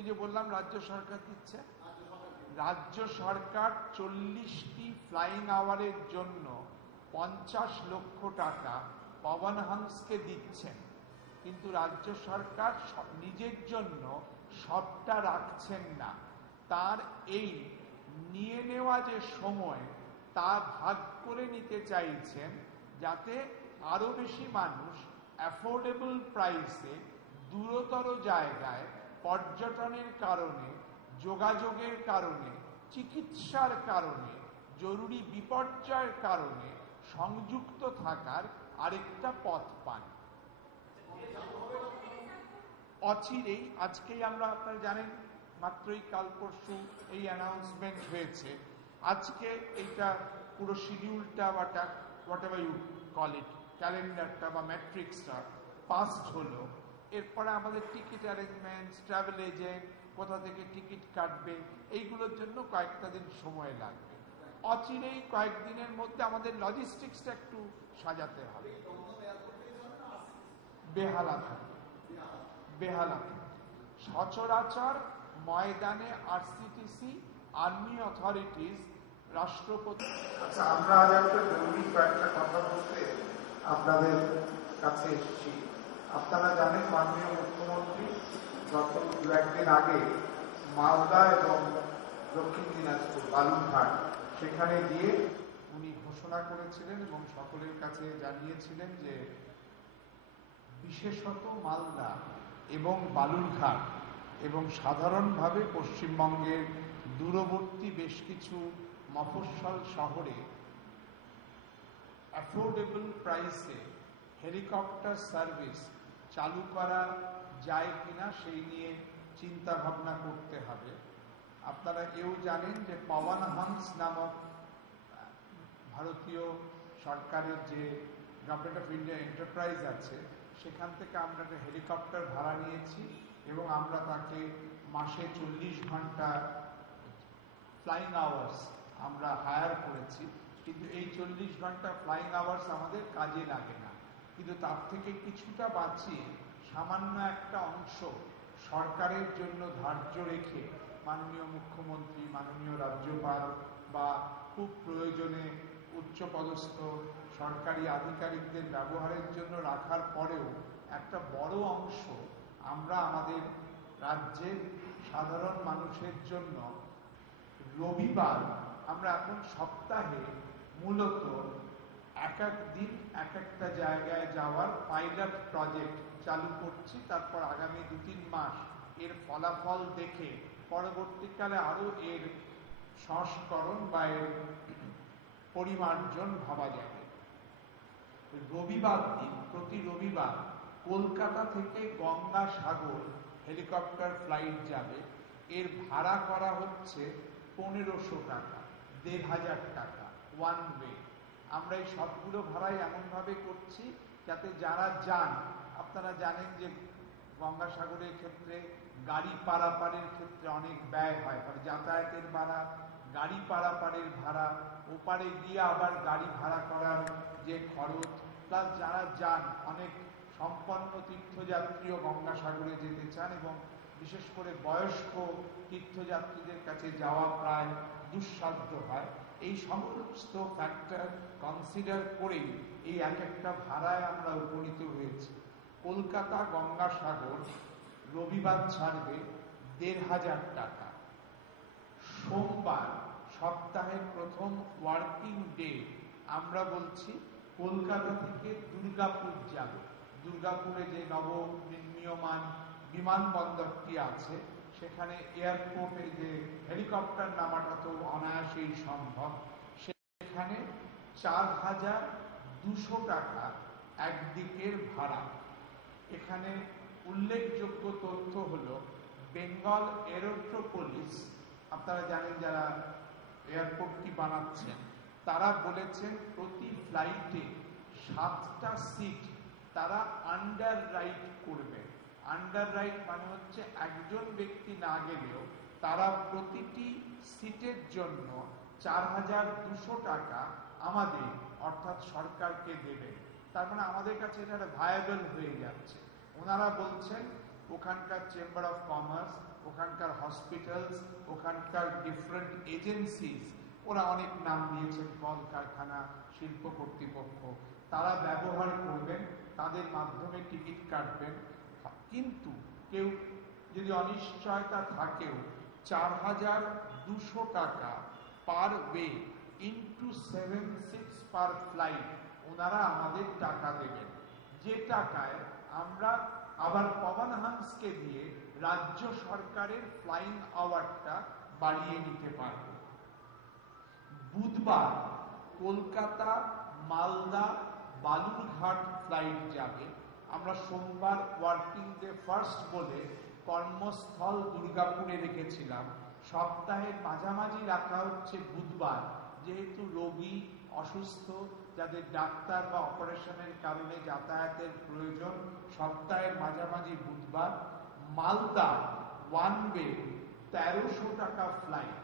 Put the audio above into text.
ওই যে বললাম রাজ্য সরকার দিচ্ছে, রাজ্য সরকার 40টি ফ্লাইং আওয়ারের জন্য 50 লক্ষ টাকা পবন হংসকে দিচ্ছেন, কিন্তু রাজ্য সরকার নিজের জন্য সবটা রাখছেন না। তার এই নিয়ে নেওয়া যে সময় তা ভাগ করে নিতে চাইছেন, যাতে আরো বেশি মানুষ অ্যাফোর্ডেবল প্রাইসে দূরতর জায়গায় পর্যটনের কারণে, যোগাযোগের কারণে, চিকিৎসার কারণে, জরুরি বিপর্যয়ের কারণে সংযুক্ত থাকার আরেকটা পথ পান। অচিরেই, আজকেই আমরা, আপনারা জানেন মাত্রই কাল পরশু এই অ্যানাউন্সমেন্ট হয়েছে, আজকে এইটা পুরো শিডিউলটা বা whatever you call it, ক্যালেন্ডারটা বা ম্যাট্রিক্সটা পাসড হলো। এরপরে আমাদের টিকিট অ্যারেঞ্জমেন্টস, ট্রাভেল এজেন্ট, কোথা থেকে টিকিট কাটবে, এইগুলোর জন্য কয়েকটা দিন সময় লাগবে। অচিরেই কয়েকদিনের মধ্যে আমাদের লজিস্টিক্সটা একটু সাজাতে হবে। বেহালা থাকে, বেহালা থাকে। সচরাচর ময়দানে আরসিটিসি, আর্মি অথরিটিস, রাষ্ট্রপতি। আচ্ছা, আমরা আজ একটা জরুরি কয়েকটা কথা বলতে আপনাদের কাছে এসেছি। আপনারা জানেন মাননীয় মুখ্যমন্ত্রী গত 2-1 দিন আগে মালদা এবং দক্ষিণ দিনাজপুর বালুরঘাট সেখানে গিয়ে উনি ঘোষণা করেছিলেন এবং সকলের কাছে জানিয়েছিলেন যে বিশেষত মালদা এবং বালুরঘাট এবং সাধারণভাবে পশ্চিমবঙ্গের দূরবর্তী বেশ কিছু মফস্বল শহরে অ্যাফোর্ডেবল প্রাইসে হেলিকপ্টার সার্ভিস চালু করা যায় কিনা সেই নিয়ে চিন্তা ভাবনা করতে হবে। আপনারা এও জানেন যে পবন হংস নামক ভারতীয় সরকারের যে গভর্নমেন্ট অফ ইন্ডিয়া এন্টারপ্রাইজ আছে, সেখান থেকে আমরা একটা হেলিকপ্টার ভাড়া নিয়েছি এবং আমরা তাকে মাসে 40 ঘন্টা ফ্লাইং আওয়ার্স আমরা হায়ার করেছি। কিন্তু এই 40 ঘন্টা ফ্লাইং আওয়ার্স আমাদের কাজে লাগে না, কিন্তু তার থেকে কিছুটা বাঁচিয়ে সামান্য একটা অংশ সরকারের জন্য ধার্য রেখে মাননীয় মুখ্যমন্ত্রী, মাননীয় রাজ্যপাল বা খুব প্রয়োজনে উচ্চপদস্থ সরকারি আধিকারিকদের ব্যবহারের জন্য রাখার পরেও একটা বড় অংশ আমরা আমাদের রাজ্যের সাধারণ মানুষের জন্য রবিবার, আমরা এখন সপ্তাহে মূলত এক এক দিন এক একটা জায়গায় যাওয়ার পাইলট প্রজেক্ট চালু করছি। তারপর আগামী 2-3 মাস এর ফলাফল দেখে পরবর্তীকালে আরো এর সংস্করণ বা এর পরিমার্জন ভাবা যাবে। রবিবার দিন, প্রতি রবিবার কলকাতা থেকে গঙ্গাসাগর হেলিকপ্টার ফ্লাইট যাবে। এর ভাড়া করা হচ্ছে 1500 টাকা, 1500 টাকা ওয়ান ওয়ে। আমরা এই সবগুলো ভাড়াই এমনভাবে করছি যাতে যারা যান, আপনারা জানেন যে গঙ্গাসাগরের ক্ষেত্রে গাড়ি পারাপারের ক্ষেত্রে অনেক ব্যয় হয়, মানে যাতায়াতের ভাড়া, গাড়ি পারাপারের ভাড়া, ওপারে গিয়ে আবার গাড়ি ভাড়া করার যে খরচ, প্লাস যারা যান, অনেক সম্পন্ন তীর্থযাত্রীও গঙ্গাসাগরে যেতে চান এবং বিশেষ করে বয়স্ক তীর্থযাত্রীদের কাছে যাওয়া প্রায় দুঃসাধ্য হয়। এই সমস্ত ফ্যাক্টর কনসিডার করেই এই এক একটা ভাড়ায় আমরা উপনীত হয়েছি। কলকাতা গঙ্গাসাগর রবিবার ছাড়বে 1500 টাকা। সোমবার, সপ্তাহের প্রথম ওয়ার্কিং ডে, আমরা বলছি কলকাতা থেকে দুর্গাপুর যাবে। দুর্গাপুরে যে নবনির্মীয়মান বিমানবন্দরটি আছে, সেখানে এয়ারপোর্টে যে হেলিকপ্টার নামাটা তো অনায়াসেই সম্ভব। সেখানে 4200 টাকা একদিকের ভাড়া। এখানে উল্লেখযোগ্য তথ্য হলো বেঙ্গল এরোট্রোপলিস, আপনারা জানেন যারা এয়ারপোর্টটি বানাচ্ছেন, তারা বলেছেন প্রতি ফ্লাইটে 7টা সিট তারা আন্ডার রাইড করবে। আন্ডার রাইড মানে হচ্ছে একজন ব্যক্তি না গেলেও তারা প্রতিটি সিটের জন্য 4200 টাকা আমাদের অর্থাৎ সরকারকে দেবে। তার মানে আমাদের কাছে এটা ভায়াবল হয়ে যাচ্ছে। ওনারা বলছেন ওখানকার চেম্বার অফ কমার্স, ওখানকার হসপিটালস, ওখানকার ডিফারেন্ট এজেন্সিস, ওরা অনেক নাম দিয়েছেন, কলকারখানা, শিল্প কর্তৃপক্ষ, তারা ব্যবহার করবেন, তাদের মাধ্যমে টিকিট কাটবেন। কিন্তু কেউ যদি অনিশ্চয়তা থাকেও 4,200 টাকা পার ওয়ে ইন্টু 76 পার ফ্লাইট ওনারা আমাদের টাকা দেবেন, যে টাকায় আমরা আবার পবন হান্সকে দিয়ে রাজ্য সরকারের ফ্লাইং আওয়ারটা বাড়িয়ে নিতে পারব। বুধবার কলকাতা, মালদা, বালুরঘাট ফ্লাইট যাবে। আমরা সোমবার ওয়ার্কিং ডে ফার্স্ট বলে কর্মস্থল দুর্গাপুরে রেখেছিলাম, সপ্তাহের মাঝামাঝি রাখা হচ্ছে বুধবার, যেহেতু রোগী, অসুস্থ, যাদের ডাক্তার বা অপারেশনের কারণে যাতায়াতের প্রয়োজন, সপ্তাহের মাঝামাঝি বুধবার। মালদা ওয়ান ওয়ে 1300 টাকা ফ্লাইট,